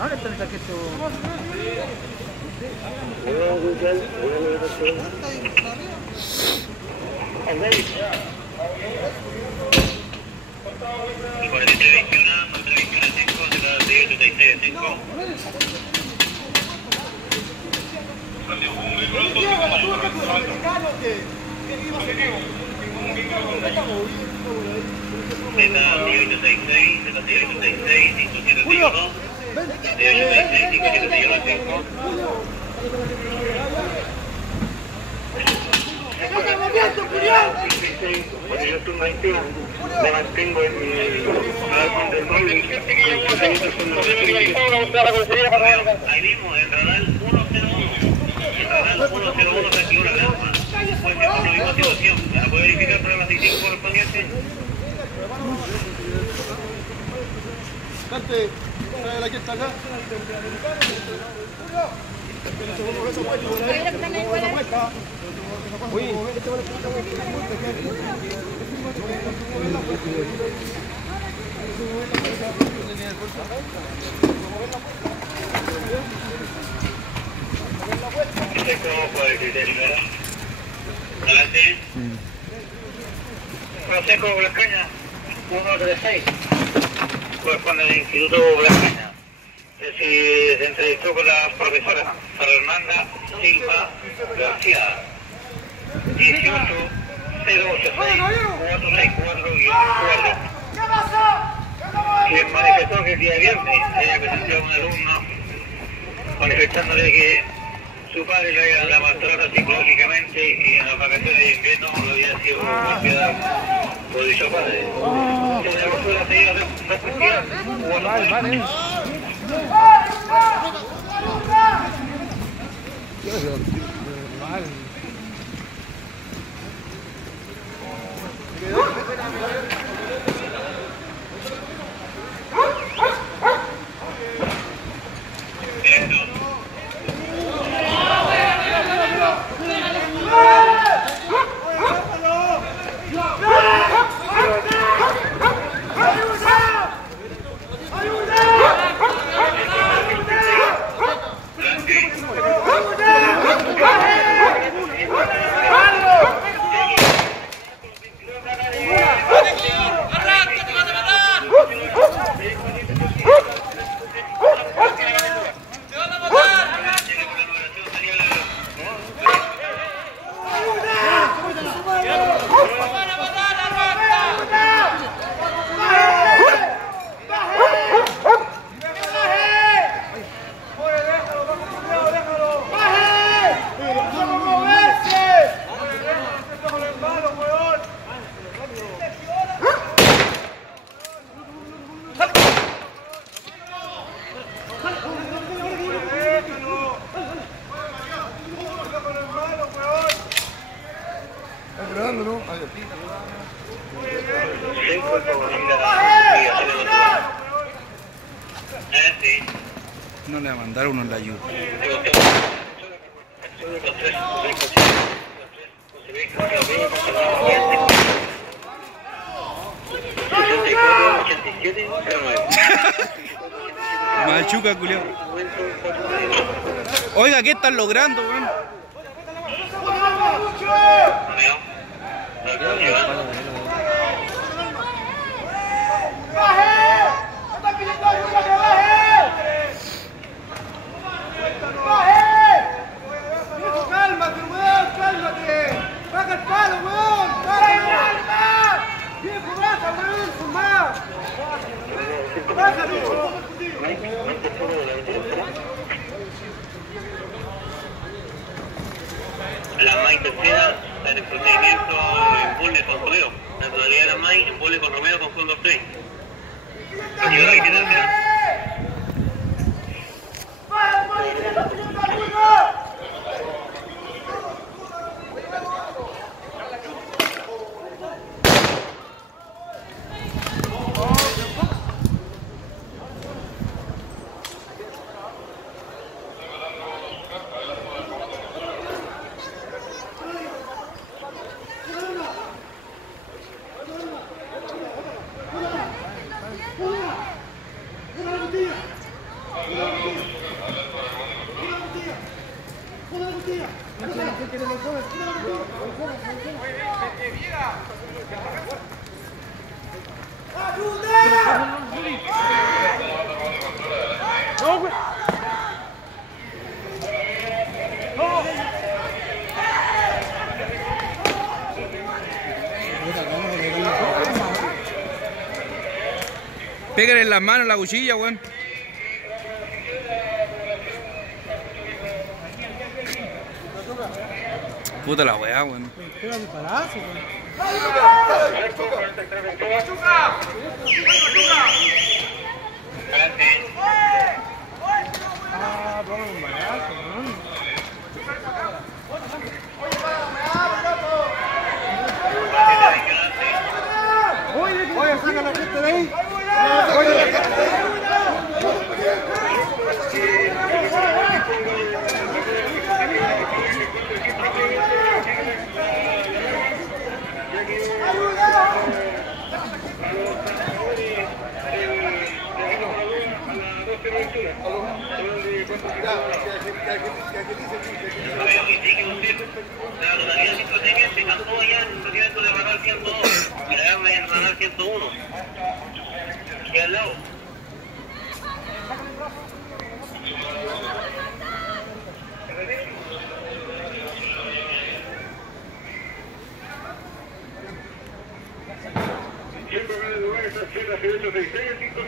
Ahora está el saquito. Me mantengo en ahí mismo, en radar 101. En radar 101 se activó la alarma. Puede ser por la misma situación. ¿La puede verificar para la sección correspondiente? Dante, trae la que está acá. Adelante. Francisco Blascaña, 136. Corresponde al Instituto Blascaña. Se entrevistó con la profesora Fernanda Silva García. 18-086-464-4. Quien manifestó que el día viernes ella presentó a un alumno manifestándole que su padre la maltrata psicológicamente y en las vacaciones de invierno lo había sido golpeada por dicho padre. Se negó la seguida respectiva. Vale. No le va a mandar uno en la ayuda. Machuca, culiao. Oiga, ¿qué están logrando, weón? ¡Cálmate, weón! ¡Cálmate! ¡Baja el palo, weón! ¡Viejo, baja, weón! ¡Sumá! ¡Baja, viejo! La MAI tercera está en el procedimiento embole con Romeo. La todavía de la MAI embole con Romeo con fondo 3. ¿Ayuda que tercera? Pégale en las manos la cuchilla, weón. Puta la weá, weón. Pega mi palazo, weón. Ah, ponme un balazo, weón. Oye, saca la gente de ahí. Siempre en el lugar está 7-8-6-6-5